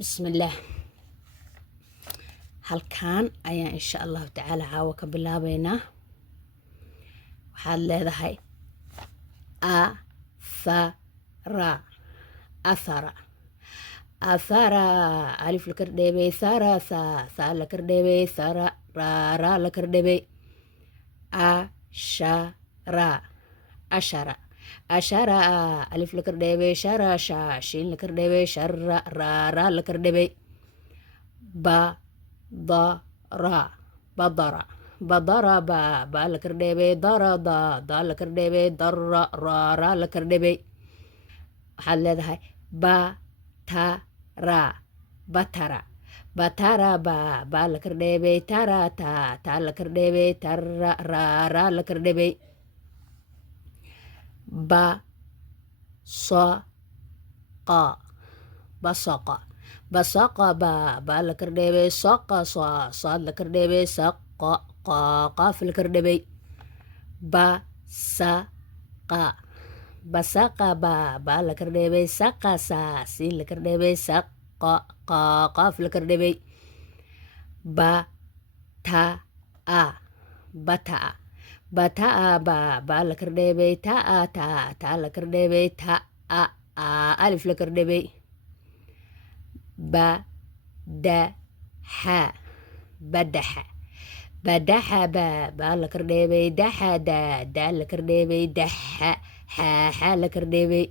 بسم الله. halkaan ayaan insha allahu tacaala caawa ka bilaabaynaa. waxaad leedahay athara athara athara alif la kordheebay thara thaa la kordheebay thara ra la kordheebay ashara ashara ashara alif la kordheebay shara shiin la kordheebay shara ra la kordheebay badara badara badara ba la kordheebay dara da la kordheebay dara ra la kordheebay. waxaad leedahay batara batara batara ba la kordheebay tara ta la kordheebay tara ra la kordheebay. basaqa basaqa basaqa ba la kordheebay saqa saad la kordheebay saqa qaaf la kordheebay. basaqa basaqa ba la kordheebay saqa siin la kordheebay saqa qaaf la kordheebay. bataa bataa bataa ba la kordheebay taa ta la kordheebay ta alif la kordheebay. badaxa badaxa badaxa ba la kordheebay daxa da la kordheebay daxa xa la kordheebay.